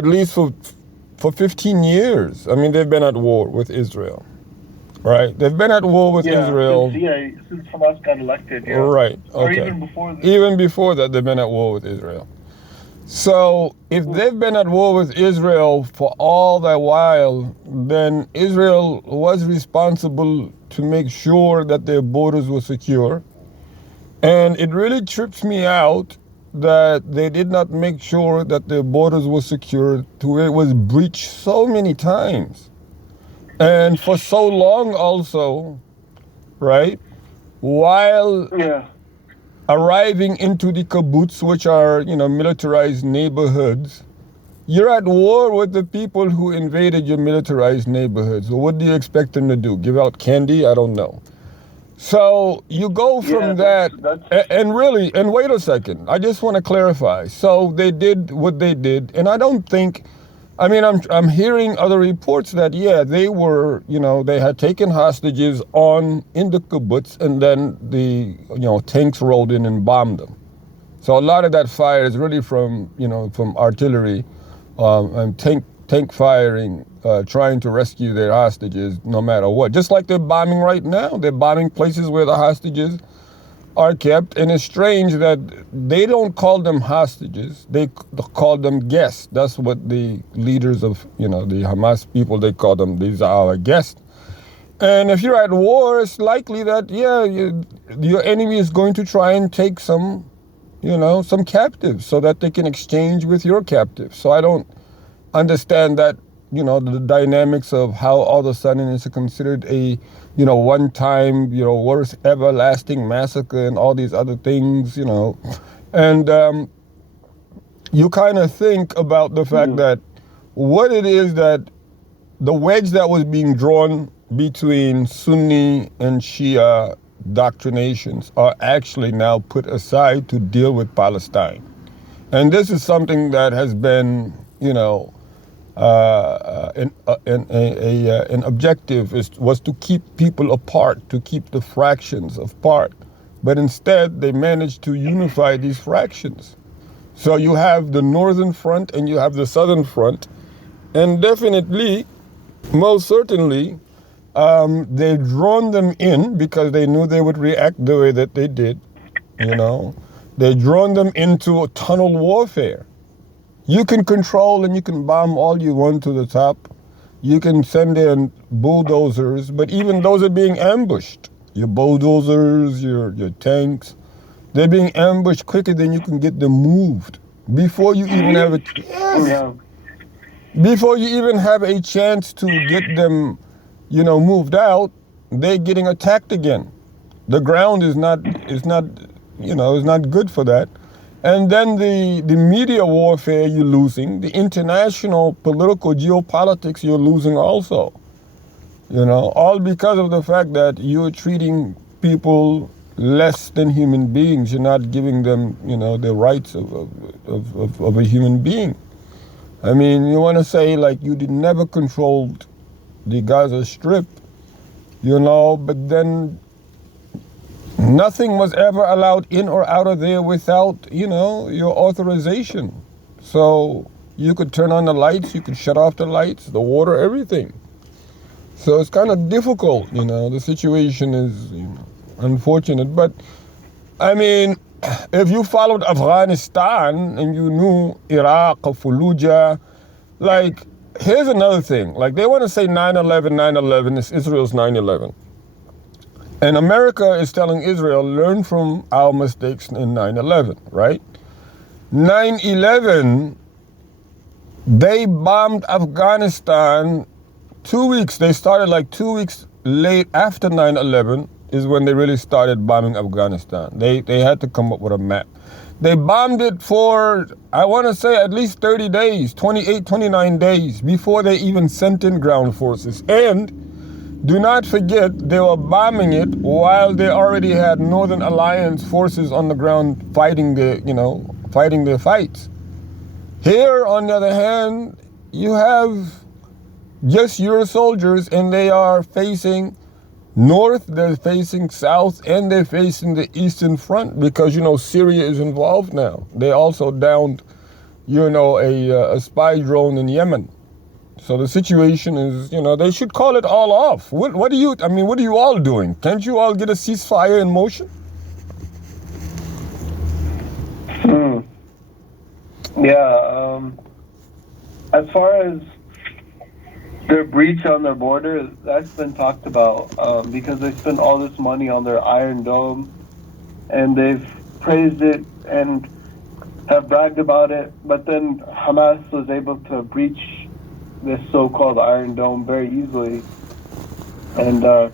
at least for 15 years. I mean, they've been at war with Israel, right? They've been at war with Yeah, since Israel, since Hamas got elected, yeah, right? or Okay. even before this. Even before that, they've been at war with Israel. So if they've been at war with Israel for all that while, then Israel was responsible to make sure that their borders were secure. And it really trips me out that they did not make sure that their borders were secure to where it was breached so many times. And for so long also, right? While Yeah, arriving into the kibbutz, which are, militarized neighborhoods, you're at war with the people who invaded your militarized neighborhoods. So what do you expect them to do? Give out candy? I don't know. So you go yeah, from that, that's and really, and wait a second, I just want to clarify. So they did what they did, and I don't think, I mean, I'm hearing other reports that, yeah, they were, they had taken hostages in the kibbutz, and then the, tanks rolled in and bombed them. So a lot of that fire is really from artillery, and tank firing, trying to rescue their hostages no matter what. Just like they're bombing right now. They're bombing places where the hostages are kept. And it's strange that they don't call them hostages. They call them guests. That's what the leaders of, the Hamas people, they call them, these are our guests. And if you're at war, it's likely that, yeah, your enemy is going to try and take some captives so that they can exchange with your captives. So I don't understand that, the dynamics of how all of a sudden it's considered a, one time, worst everlasting massacre and all these other things, And you kind of think about the fact that what it is that the wedge that was being drawn between Sunni and Shia doctrinations are actually now put aside to deal with Palestine. And this is something that has been, an objective was to keep people apart, to keep the fractions apart. But instead, they managed to unify these fractions. So you have the northern front and you have the southern front. And definitely, most certainly, they've drawn them in because they knew they would react the way that they did. They've drawn them into a tunnel warfare. You can control and you can bomb all you want to the top. You can send in bulldozers, but even those are being ambushed. Your bulldozers, your tanks, they're being ambushed quicker than you can get them moved. Before you even have before you even have a chance to get them, moved out, they're getting attacked again. The ground is not good for that. And then the media warfare you're losing, the international political geopolitics you're losing also. All because of the fact that you're treating people less than human beings. You're not giving them, the rights of a human being. I mean, you want to say like you never controlled the Gaza Strip, but then nothing was ever allowed in or out of there without, your authorization. So you could turn on the lights, you could shut off the lights, the water, everything. So it's kind of difficult, the situation is unfortunate. But I mean, if you followed Afghanistan and you knew Iraq or Fallujah, like, here's another thing. Like, they want to say 9/11, 9/11 is Israel's 9/11. And America is telling Israel, learn from our mistakes in 9/11, right? 9/11, they bombed Afghanistan 2 weeks. They started like 2 weeks late after 9/11 is when they really started bombing Afghanistan. They had to come up with a map. They bombed it for, I want to say, at least 30 days, 28, 29 days before they even sent in ground forces. And do not forget, they were bombing it while they already had Northern Alliance forces on the ground fighting their fights. Here, on the other hand, you have just your soldiers, and they are facing north, they're facing south, and they're facing the Eastern Front because, Syria is involved now. They also downed a spy drone in Yemen. So the situation is, they should call it all off. What are you all doing? Can't you all get a ceasefire in motion? Yeah. As far as their breach on their border, that's been talked about because they spent all this money on their Iron Dome, and they've praised it and have bragged about it. But then Hamas was able to breach this so-called Iron Dome very easily. And by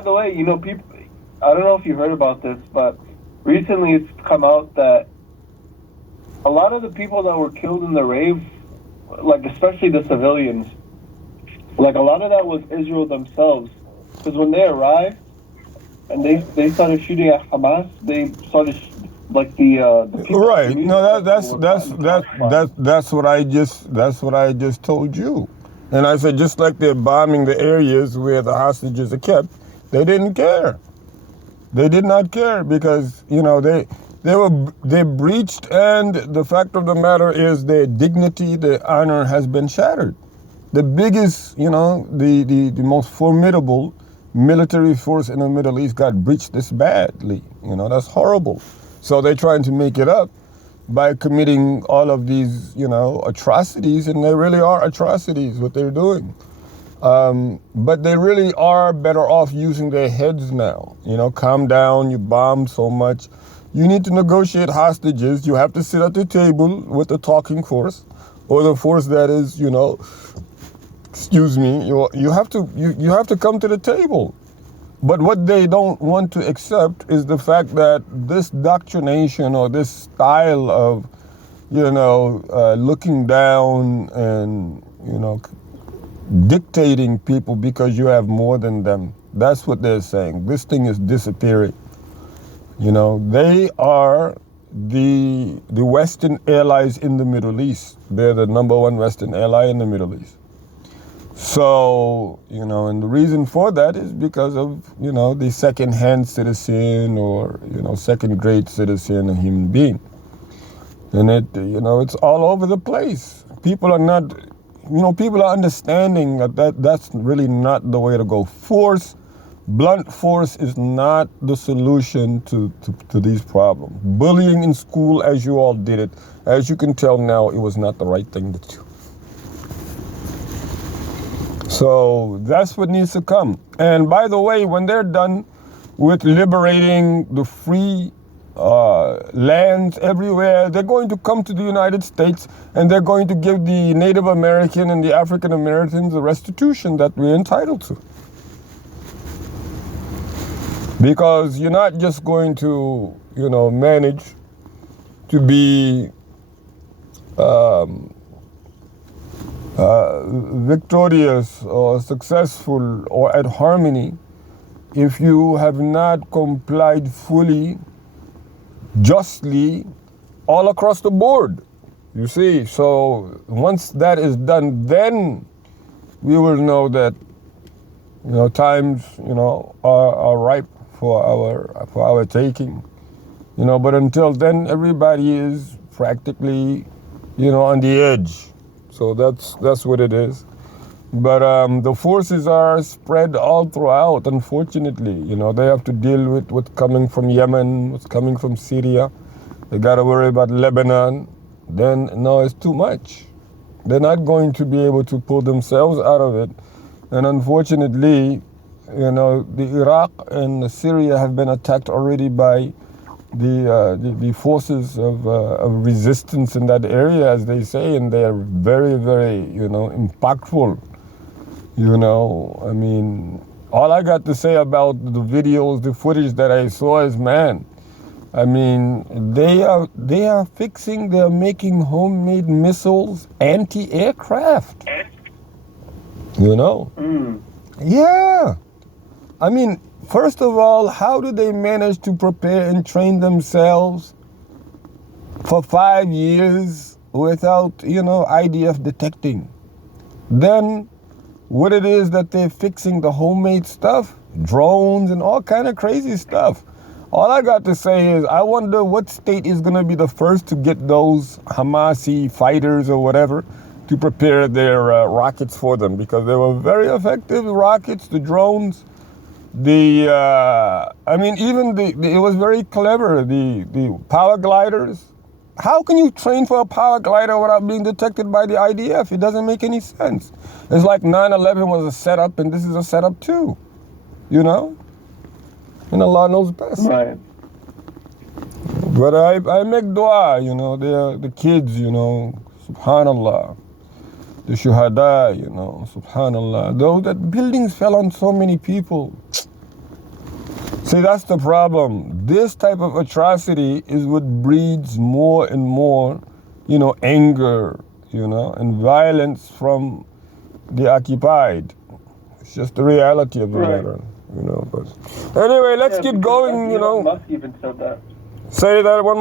the way, people, I don't know if you heard about this, but recently it's come out that a lot of the people that were killed in the rave, like especially the civilians, like a lot of that was Israel themselves. Because when they arrived and they started shooting at Hamas, they started like the people right. No, that's what I just told you. And I said, just like they're bombing the areas where the hostages are kept, they didn't care. They did not care because they breached, and the fact of the matter is their dignity, their honor has been shattered. The biggest, the most formidable military force in the Middle East got breached this badly. That's horrible. So they're trying to make it up by committing all of these, atrocities, and they really are atrocities what they're doing. But they really are better off using their heads now. Calm down, you bombed so much. You need to negotiate hostages. You have to sit at the table with the talking force, or the force that is, excuse me, you have to come to the table. But what they don't want to accept is the fact that this doctrination or this style of, looking down and, dictating people because you have more than them. That's what they're saying. This thing is disappearing. They are the Western allies in the Middle East. They're the number one Western ally in the Middle East. So, and the reason for that is because of, the second-hand citizen or, second-grade citizen, a human being. And it's all over the place. People are not, people are understanding that's really not the way to go. Blunt force is not the solution to these problems. Bullying in school, as you all did it, as you can tell now, it was not the right thing to do. So that's what needs to come. And by the way, when they're done with liberating the free lands everywhere, they're going to come to the United States and they're going to give the Native American and the African Americans the restitution that we're entitled to. Because you're not just going to, manage to be victorious or successful or at harmony if you have not complied fully, justly, all across the board. You see, so once that is done, then we will know that, times, are ripe for our taking. But until then, everybody is practically, on the edge. So that's what it is. But the forces are spread all throughout, unfortunately. They have to deal with what's coming from Yemen, what's coming from Syria. They got to worry about Lebanon. Then, no, it's too much. They're not going to be able to pull themselves out of it. And unfortunately, the Iraq and Syria have been attacked already by the forces of resistance in that area, as they say, and they are very, very, impactful. All I got to say about the videos, the footage that I saw is, man, they are fixing, they're making homemade missiles, anti-aircraft. Yeah. First of all, how do they manage to prepare and train themselves for 5 years without, IDF detecting? Then what it is that they're fixing, the homemade stuff, drones and all kind of crazy stuff. All I got to say is, I wonder what state is going to be the first to get those Hamasi fighters or whatever to prepare their rockets for them, because they were very effective rockets, the drones. It was very clever. The power gliders. How can you train for a power glider without being detected by the IDF? It doesn't make any sense. It's like 9/11 was a setup, and this is a setup too. You know? And Allah knows best. Right. But I make dua, you know, the kids, you know, subhanallah. The shuhada, you know, subhanallah. Though that buildings fell on so many people. See, that's the problem. This type of atrocity is what breeds more and more, you know, anger, you know, and violence from the occupied. It's just the reality of the matter, you know. But anyway, let's keep going, you know. Musk even said that. Say that one more